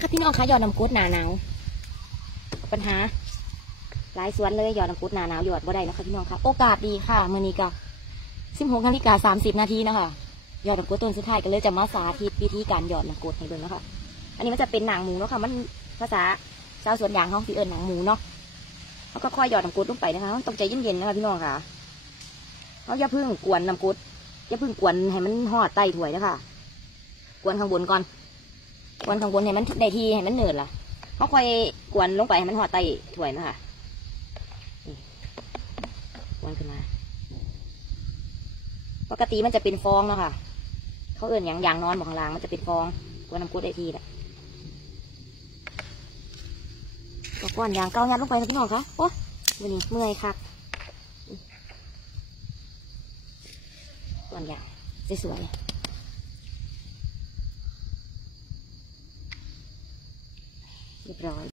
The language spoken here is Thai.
ค่ะพี่น้องคะยอดน้ำกุดหนาหนาวปัญหาหลายสวนเลยยอดน้ำกุดหนาหนาวยอดบ่ได้นะคะพี่น้องคะโอกาสดีค่ะมื้อนี้ก็16:30 นาทีนะคะยอดน้ำกุดต้นสุดท้ายก็เลยจะมาสาธิตวิธีการยอดน้ำกุดให้เบิ่งนะคะอันนี้มันจะเป็นหนังหมูเนาะค่ะมันภาษาชาวสวนยางเขาสิเอิ้นหนังหมูเนาะเขาก็ค่อยหยอดน้ำกุดลงไปนะคะต้องใจเย็นๆนะคะพี่น้องค่ะเขาอย่าพึ่งกวนน้ำกุดอย่าพึ่งกวนให้มันหอดใต้ถ้วยนะคะกวนข้างบนก่อนกวนข้างบนให้มันได้ที่ให้มันเหนืดล่ะเขาค่อยกวนลงไปให้มันหอดใต้ถ้วยนะคะกวนขึ้นมาปกติมันจะเป็นฟองเนาะค่ะเขาเอื่นอย่างนอนบอกข้างล่างมันจะเป็นฟองกวนน้ำกุดได้ทีแหละก็กวนอย่างเกายัดลงไปนะพี่น้องคะโอ้วันนี้เมื่อยค่ะกวนอย่างสวยๆเรียบร้อย